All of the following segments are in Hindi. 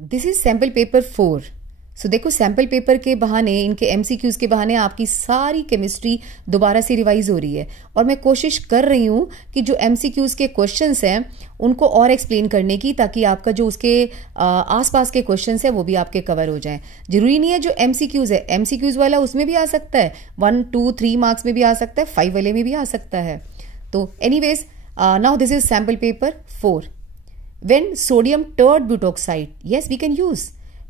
This is sample paper 4। सो देखो सैम्पल पेपर के बहाने, इनके एमसीक्यूज के बहाने आपकी सारी केमिस्ट्री दोबारा से रिवाइज हो रही है और मैं कोशिश कर रही हूं कि जो एमसीक्यूज के क्वेश्चंस हैं उनको और एक्सप्लेन करने की, ताकि आपका जो उसके आसपास के क्वेश्चंस है वो भी आपके कवर हो जाएं। जरूरी नहीं है जो एमसीक्यूज है, एमसीक्यूज वाला उसमें भी आ सकता है, 1, 2, 3 मार्क्स में भी आ सकता है, 5 वाले में भी आ सकता है। तो anyways now this is sample paper 4। When sodium tert butoxide, yes we can use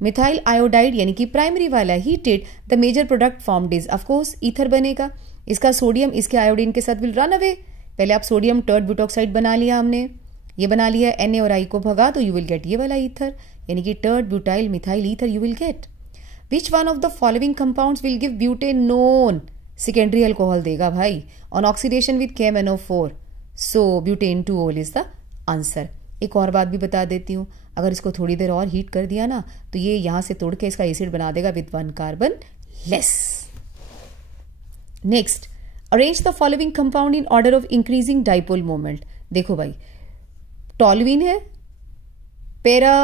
methyl iodide यानी कि प्राइमरी वाला heated, the major product formed is of course ether बनेगा। इसका सोडियम इसके आयोडीन के साथ विल रन अवे। पहले आप सोडियम टर्ट बुटॉक्साइड बना लिया हमने, ये बना लिया, Na और I को भगा तो यू विल गेट ये वाला ईथर, यानी कि tert butyl methyl ether you will get. Which one of the following compounds will give butanone? Secondary alcohol देगा भाई on oxidation with KMnO4, so butane 2-ol is the answer. एक और बात भी बता देती हूँ, अगर इसको थोड़ी देर और हीट कर दिया ना तो ये यहां से तोड़ के इसका एसिड बना देगा with 1 carbon less. Next, arrange the following compound in order of increasing dipole moment. देखो भाई, टॉलुइन है, पैरा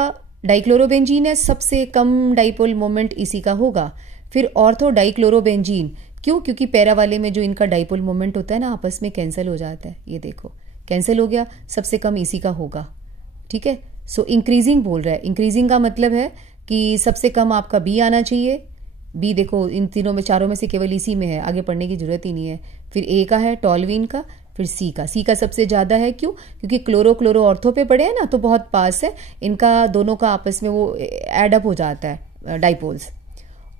डाइक्लोरोबेंजीन है, सबसे कम डाइपोल मोमेंट इसी का होगा। फिर ऑर्थो डाइक्लोरोबेंजीन, क्यों? क्योंकि पैरा वाले में जो इनका डाइपोल मोमेंट होता है ना आपस में कैंसिल हो जाता है, ये देखो कैंसिल हो गया, सबसे कम इसी का होगा। ठीक है, सो इंक्रीजिंग बोल रहा है, इंक्रीजिंग का मतलब है कि सबसे कम आपका बी आना चाहिए। बी देखो इन तीनों में, चारों में से केवल इसी में है, आगे पढ़ने की जरूरत ही नहीं है। फिर ए का है टॉलविन का, फिर सी का सबसे ज्यादा है। क्यों? क्योंकि क्लोरो क्लोरो ऑर्थो पे पड़े हैं ना तो बहुत पास है, इनका दोनों का आपस में वो एडअप हो जाता है dipoles.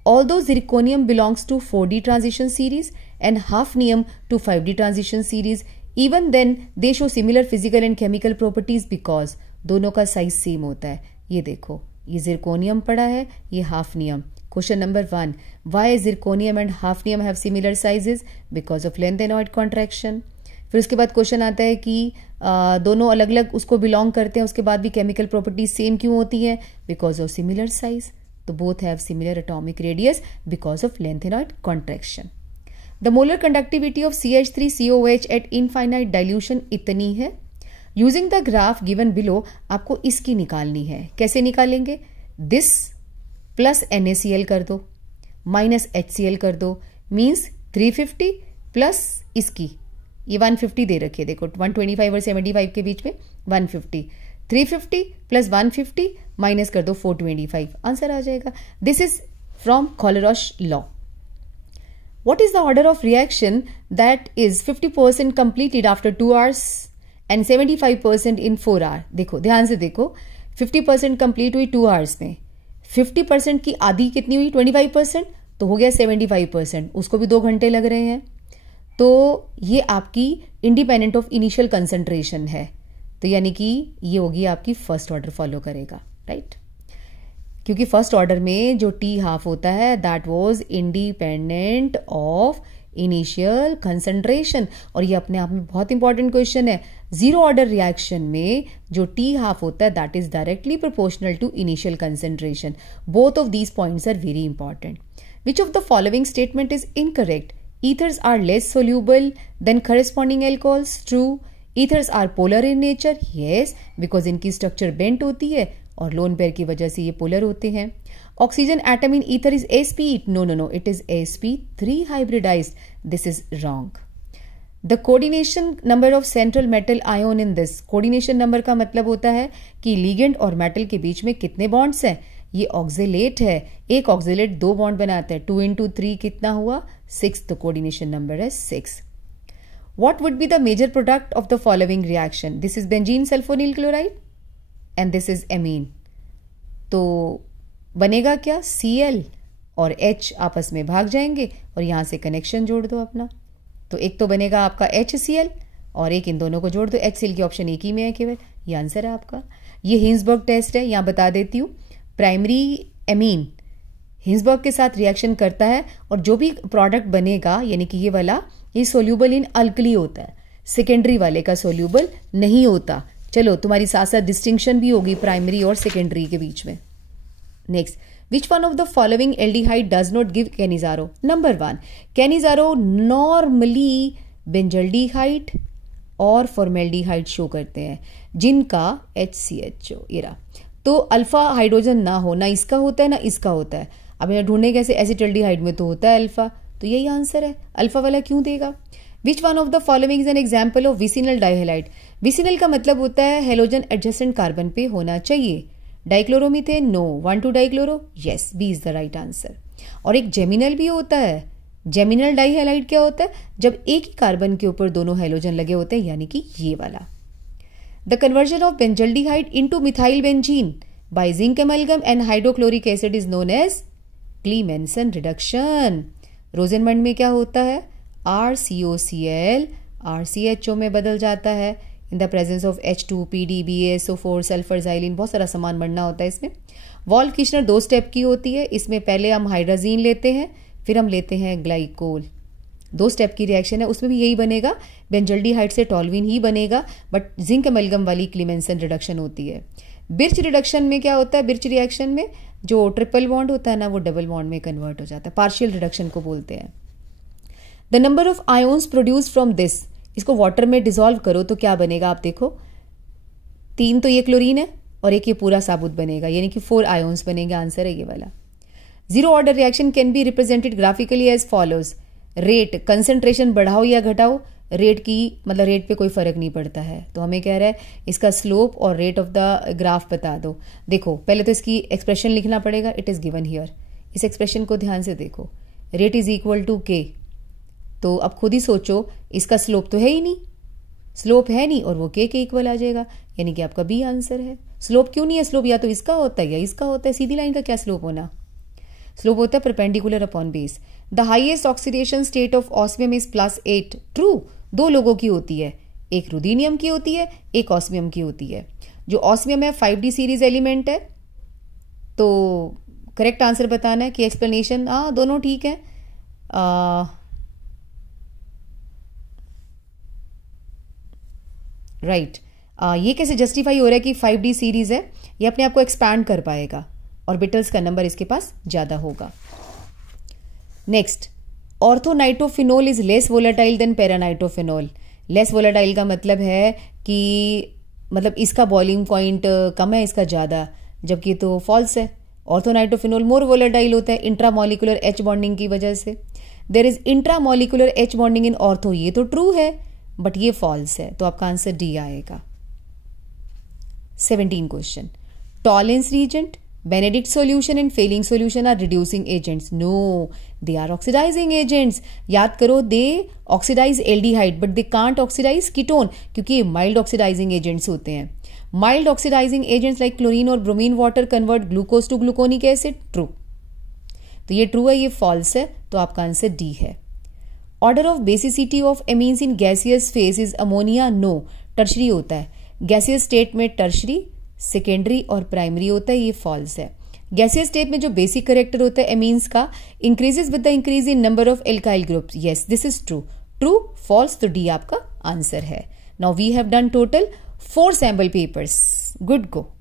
Although zirconium belongs to 4D transition series and hafnium to 5D transition series, even then they show similar physical and chemical properties because दोनों का साइज सेम होता है। ये देखो, ये जिरकोनियम पड़ा है, ये hafnium. Question number 1, why zirconium and hafnium have similar sizes? Because of lanthanoid contraction. फिर उसके बाद क्वेश्चन आता है कि दोनों अलग अलग उसको बिलोंग करते हैं, उसके बाद भी केमिकल प्रॉपर्टीज सेम क्यों होती है? Because of similar size. तो both have similar atomic radius because of lengthenoid contraction. The molar conductivity of CH3COOH at infinite dilution इतनी है। Using the graph given below आपको इसकी निकालनी है। कैसे निकालेंगे? This plus NaCl कर दो minus HCl कर दो, means 350 plus इसकी, ये 150 दे रखी है, देखो 125 और 75 के बीच में 150, 350 प्लस 150 माइनस कर दो 425, आंसर आ जाएगा। This is from Kohlrausch law. What is the order of reaction that is 50% completed after 2 hours and 75% in 4 hours? देखो ध्यान से देखो, 50% कंप्लीट हुई 2 hours में, 50% की आधी कितनी हुई? 25%, तो हो गया 75%, उसको भी 2 घंटे लग रहे हैं। तो ये आपकी इंडिपेंडेंट ऑफ इनिशियल कंसंट्रेशन है, तो यानी कि ये होगी आपकी फर्स्ट ऑर्डर फॉलो करेगा, राइट? क्योंकि फर्स्ट ऑर्डर में जो टी हाफ होता है that was independent of initial concentration, और ये अपने आप में बहुत इंपॉर्टेंट क्वेश्चन है। जीरो ऑर्डर रिएक्शन में जो टी हाफ होता है that is directly proportional to initial concentration. Both of these points are very important. Which of the following statement is incorrect? ethers are less soluble than corresponding alcohols? True. ethers are polar in nature? Yes, because इनकी स्ट्रक्चर बेंट होती है और लोन पेयर की वजह से ये पोलर होते हैं। Oxygen atom in ether is sp? No, it is sp3 hybridized. This is wrong. The coordination number of central metal ion in this, coordination number का मतलब होता है कि लिगेंड और मेटल के बीच में कितने बॉन्ड्स हैं। ये ऑक्सिलेट है, एक ऑक्सिलेट 2 बॉन्ड बनाता है, 2 into 3 कितना हुआ? 6, तो कोऑर्डिनेशन नंबर है 6। What would be the major product of the following reaction? This is benzene sulfonyl chloride and this is amine. तो बनेगा क्या? Cl और H आपस में भाग जाएंगे और यहां से कनेक्शन जोड़ दो अपना, तो एक तो बनेगा आपका HCl और एक इन दोनों को जोड़ दो। HCl की ऑप्शन एक ही में है केवल, ये आंसर है आपका। ये हिंसबर्ग टेस्ट है, यहां बता देती हूँ। प्राइमरी एमीन हिंसबर्ग के साथ रिएक्शन करता है और जो भी प्रोडक्ट बनेगा यानी कि ये वाला, ये सोल्यूबल इन अल्कली होता है, सेकेंडरी वाले का सोल्यूबल नहीं होता। चलो तुम्हारी साथ साथ डिस्टिंक्शन भी होगी प्राइमरी और सेकेंडरी के बीच में। Next, which one of the following aldehyde does not give Cannizzaro? Number 1, Cannizzaro normally benzaldehyde और फॉर्मेल्डिहाइड शो करते हैं जिनका HCHO, ये रहा, तो अल्फा हाइड्रोजन ना हो, ना इसका होता है ना इसका होता है। अब यहाँ ढूंढने कैसे, एसिटल्डिहाइड में तो होता है अल्फा, तो यही आंसर है। अल्फा वाला क्यों देगा? Which one of the following is an example of vicinal dihalide? Vicinal का मतलब होता है हेलोजन एडजेसेंट कार्बन पे होना चाहिए। Dichloromethane, no. 1,2 dichloro, yes, B is the right answer. और एक जेमिनल भी होता है। जेमिनल डाइहेलाइड क्या होता है? जब एक ही कार्बन के ऊपर दोनों हेलोजन लगे होते हैं, यानी कि ये वाला। The conversion of benzaldehyde into methyl benzene by zinc amalgam and hydrochloric acid is known as Clemmensen reduction. Rosenmund में क्या होता है? RCOCl RCHO में बदल जाता है in the presence of H2, PDB, SO4, sulphur, xylene, बहुत सारा सामान बनना होता है इसमें। वॉल्फ किशनर 2 स्टेप की होती है। इसमें पहले हम हाइड्राजीन लेते हैं, फिर हम लेते हैं ग्लाइकोल। 2 स्टेप की रिएक्शन है, उसमें भी यही बनेगा, बेंजल्डिहाइड से टॉल्विन ही बनेगा, बट जिंक एमलगम वाली क्लीमेंसन रिडक्शन होती है। बिर्च रिडक्शन में क्या होता है? बिर्च रिएक्शन में जो ट्रिपल बॉन्ड होता है ना, वो डबल बॉन्ड में कन्वर्ट हो जाता है, पार्शियल रिडक्शन को बोलते हैं। The number of ions produce from this, इसको वाटर में डिसॉल्व करो तो क्या बनेगा? आप देखो, 3 तो ये क्लोरीन है और एक ये पूरा साबुत बनेगा, यानी कि 4 आयोन्स बनेंगे। आंसर है ये वाला। Zero order reaction can be represented graphically as follows. Rate, concentration बढ़ाओ या घटाओ, रेट की मतलब रेट पे कोई फर्क नहीं पड़ता है, तो हमें कह रहा है इसका स्लोप और रेट ऑफ द ग्राफ बता दो। देखो पहले तो इसकी एक्सप्रेशन लिखना पड़ेगा, इट इज गिवन हियर। इस एक्सप्रेशन को ध्यान से देखो, रेट इज इक्वल टू के, तो अब खुद ही सोचो इसका स्लोप तो है ही नहीं, स्लोप है नहीं और वो के इक्वल आ जाएगा, यानी कि आपका बी आंसर है। स्लोप क्यों नहीं है? स्लोप या तो इसका होता है या इसका होता है। सीधी लाइन का क्या स्लोप होना? स्लोप होता है perpendicular upon base. The highest oxidation state of osmium is +8। True, 2 लोगों की होती है, एक रुदीनियम की होती है, एक ऑस्मियम की होती है। जो ऑस्मियम है 5D सीरीज एलिमेंट है, तो करेक्ट आंसर बताना है कि एक्सप्लेनेशन, हाँ दोनों ठीक है। राइट, ये कैसे जस्टिफाई हो रहा है कि 5D सीरीज है? ये अपने आप को एक्सपैंड कर पाएगा, ऑर्बिटल्स का नंबर इसके पास ज्यादा होगा। Next, orthonitrophenol is less volatile than paranitrophenol. Less volatile का मतलब है कि मतलब इसका बॉइलिंग पॉइंट कम है, इसका ज्यादा, जबकि तो फॉल्स है। ऑर्थोनाइट्रोफिनोल मोर वोलेटाइल होता है इंट्रामोलिकुलर H बॉन्डिंग की वजह से। There is intramolecular H bonding in ortho, ये तो ट्रू है बट ये फॉल्स है, तो आपका आंसर डी आएगा। 17 question, Tollens reagent, Benedict solution and failing solution are reducing agents. No, they are oxidizing agents. याद करो, they oxidize aldehyde but they can't oxidize ketone, क्योंकि ये mild oxidizing agents होते हैं। Mild oxidizing agents like chlorine और bromine water convert glucose to gluconic acid. True. तो ये true है, ये false है, तो आपका आंसर D है। Order of basicity of amines in gaseous phase is ammonia. No, tertiary होता है। Gaseous state में tertiary, सेकेंडरी और प्राइमरी होता है, ये फॉल्स है। गैसियस स्टेट में जो बेसिक करेक्टर होता है एमीन्स का, increases with the increase in number of alkyl groups. Yes, this is true. True, false, तो डी आपका आंसर है। Now we have done total 4 sample papers. Good, go.